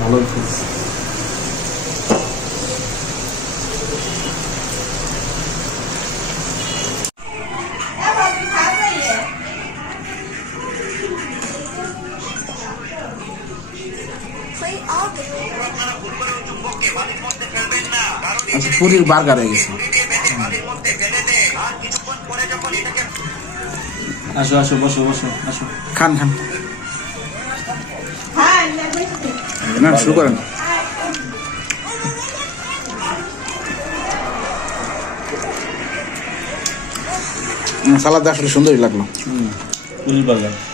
ভালো আচ্ছা, পুরীর বার্গার হয়ে গেছে। আসো আসো, বসো বসো, আসো, খান খান। না, শুরু করেন। সালাদ আসলে সুন্দরই লাগলো। পুরীর বার্গার।